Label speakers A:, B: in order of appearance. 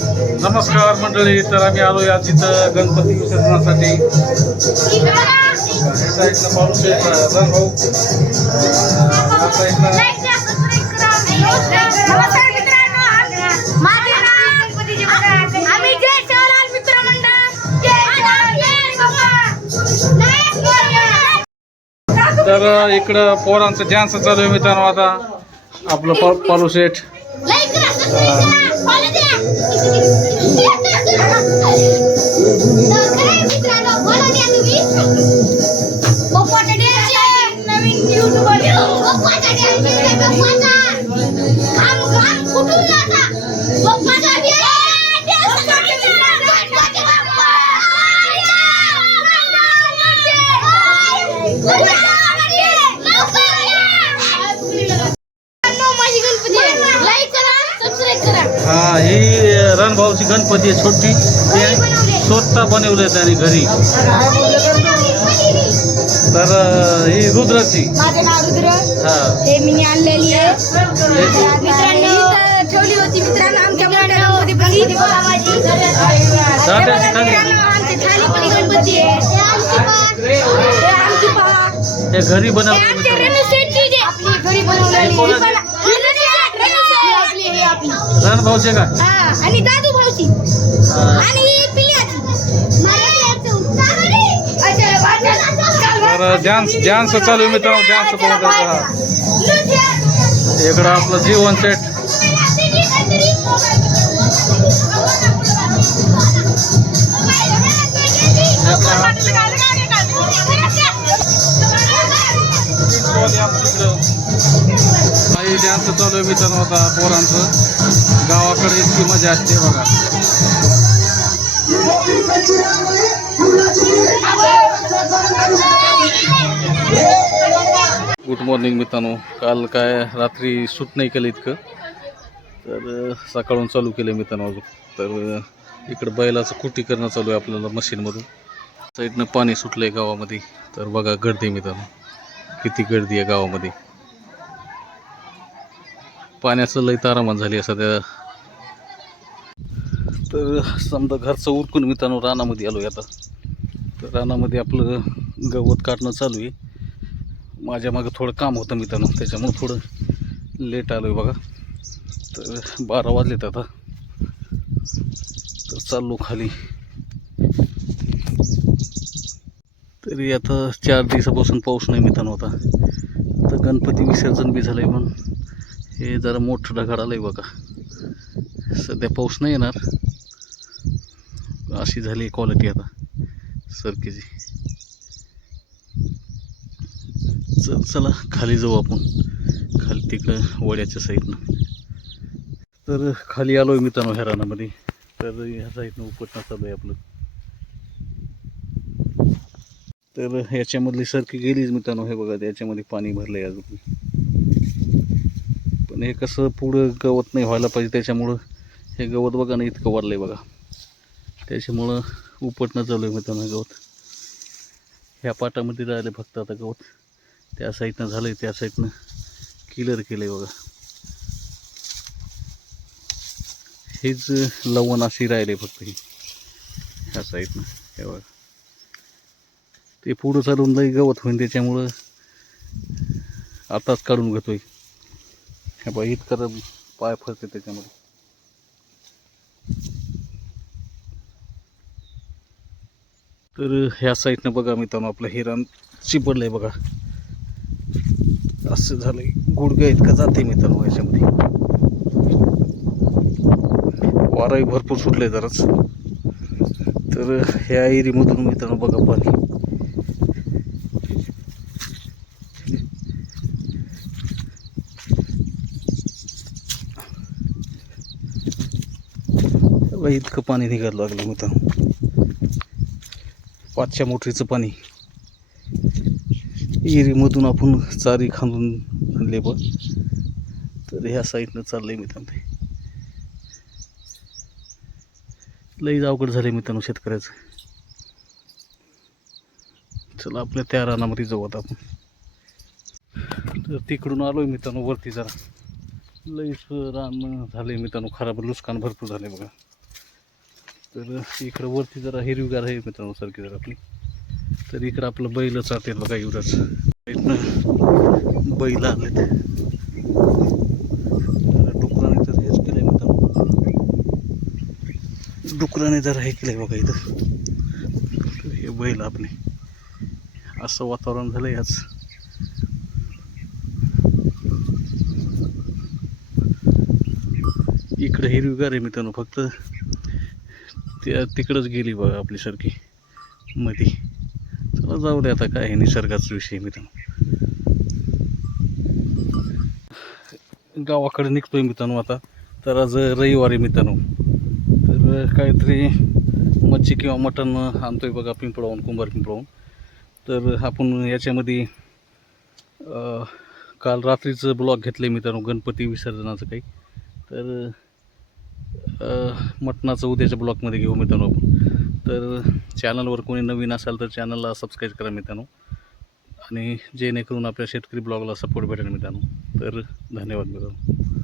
A: नमस्कार मंडळी तर आम्ही आलो या तिथं गणपती विसर्जनासाठी. पाऊस भाऊ तर इकडं पोरांचं डान्स चालू आहे मित्रांनो आता. आपलं पालू शेठ
B: Não, não, não. सबस्क्राईब करा
A: हा ही रणभाऊची गणपती आहे छोटी ते स्वतः बनवले त्यांनी घरी तर अं, ही रुद्राची
B: माझं नाव रुद्र
A: हा
B: हे मी आणलेली आहे मित्रांनो इथं ठेवली होती मित्रांनो आमच्या मोठ्या गणपती बघी हे बघा
A: दाट्याची खाली
B: मित्रांनो आमची थालीपडी गणपती आहे हे आमची पहा
A: हे घरी
B: हे
A: बनवले
B: आमच्या
A: मित्रांनो
B: रेणू शेठची जे आपली घरी बनवलेली ही पण- रेणू शेठ, रेणू शेठ. आपली आपली
A: रणभाऊचे का?
B: हा आणि दादू भाऊची. आणि
A: तर डान्स डान्स चालू मित्रांनो. डान्स पाहत आहे हा इकडं आपलं जीवन सेट. काही चालू आहे मित्रांनो होता पोरांचं. गावाकडे इतकी मजा असते बघा. गुड मॉर्निंग मित्रांनो. काल काय रात्री सुट नाही केलं इतकं. तर सकाळून चालू केलं मित्रांनो अजून. तर इकडं बैलाचं कुटी करणं चालू आहे आपल्याला मशीनमधून. साईडनं पाणी सुटलं आहे गावामध्ये. तर बघा गर्दी मित्रांनो. किती गर्दी आहे गावामध्ये. पाण्याचं लय तारामान झाली आहे सध्या. तर समजा घरचं उरकून मित्रांनो रानामध्ये आलो आता. तर रानामध्ये आपलं गवत काढणं चालू आहे. माझ्या मागं थोडं काम होतं मित्रांनो त्याच्यामुळं थोडं लेट आलो आहे बघा. तर बारा वाजलेत आता. तर चाललो खाली. तरी आता चार दिवसापासून पाऊस नाही मित्रांनो आता. तर गणपती विसर्जन बी झालं आहे पण हे जरा मोठं ढगाळ आलं आहे बघा. सध्या पाऊस नाही येणार. अशी झाली क्वालिटी आता. सरकीची चल चला खाली जाऊ आपण. खाली तिकडं वड्याच्या साईडनं तर खाली आलो आहे मित्रांनो ह्या रानामध्ये. तर ह्या साईडनं उपटणं चालू आहे आपलं. तर ह्याच्यामधली सरकी गेलीच मित्रांनो. हे बघा याच्यामध्ये पाणी भरलं आहे अजून. पण हे कसं पुढं गवत नाही व्हायला पाहिजे त्याच्यामुळं हे गवत बघा ना इतकं वाढलं आहे बघा. त्याच्यामुळं उपटणं चालू आहे मित्रांनो त्यांना गवत. ह्या पाटामध्ये राहिले फक्त आता गवत. त्या साईडनं झालं आहे त्या साईडनं क्लिअर केलं आहे बघा. हेच लवण अशी राहिले फक्त ही. ह्या साईडनं हे बघा. ते पुढं चालून लई गवत होईल त्याच्यामुळं आताच काढून घेतोय. हे बघ इतकं पाय फरते त्याच्यामध्ये. तर ह्या साईडनं बघा मित्रांनो आपलं हिरण चिपडलं आहे बघा. असं झालंय. गुडघ्या इतकं जाते मित्रांनो ह्याच्यामध्ये. वाराही भरपूर सुटले जराच. तर ह्या एरीमधून मित्रांनो बघा पाणी. बघा, इतकं पाणी निघायला लागलं होतं पाचशा मोटरीचं पाणी. इरीमधून आपण चारी खांदून आणले बघ. तर ह्या साईडनं चाललंय मित्रांनो ते. लई अवघड झाले मित्रांनो शेतकऱ्याचं. चला आपल्या त्या रानामध्ये जाऊ आता आपण. तर तिकडून आलोय मित्रांनो वरती जरा. लईच रान झाले मित्रांनो खराब नुकसान भरपूर झाले बघा. तर इकडं वरती जरा हिरवीगार आहे मित्रांनो सारखी जर आपली. तर इकडं आपलं बैल चालते बघा एवढंच. इथनं बैल आले डुकराने तर हेच केलंय मित्रांनो. डुकराने जरा हे केलंय बघा इथं. तर हे बैल आपले. असं वातावरण झालंय आज. इकडं हिरवीगार आहे मित्रांनो फक्त त्या तिकडंच गेली बघा आपली सारखी मध्ये चला जाऊ दे आता काय निसर्गाचा विषय मित्रांनो. गावाकडे निघतोय मित्रांनो आता. तर आज रविवारी मित्रांनो. तर काहीतरी मच्छी किंवा मटण आणतोय बघा पिंपळावून कुंभार पिंपळावून तर आपण याच्यामध्ये काल रात्रीचं ब्लॉग घेतलं मित्रांनो गणपती विसर्जनाचं काही. तर मटणाचं उद्याच्या ब्लॉगमध्ये घेऊ मित्रांनो आपण. तर चॅनलवर कोणी नवीन असाल तर चॅनलला सबस्क्राईब करा मित्रांनो. आणि जेणेकरून आपल्या शेतकरी ब्लॉगला सपोर्ट भेटेल मित्रांनो. तर धन्यवाद मित्रांनो.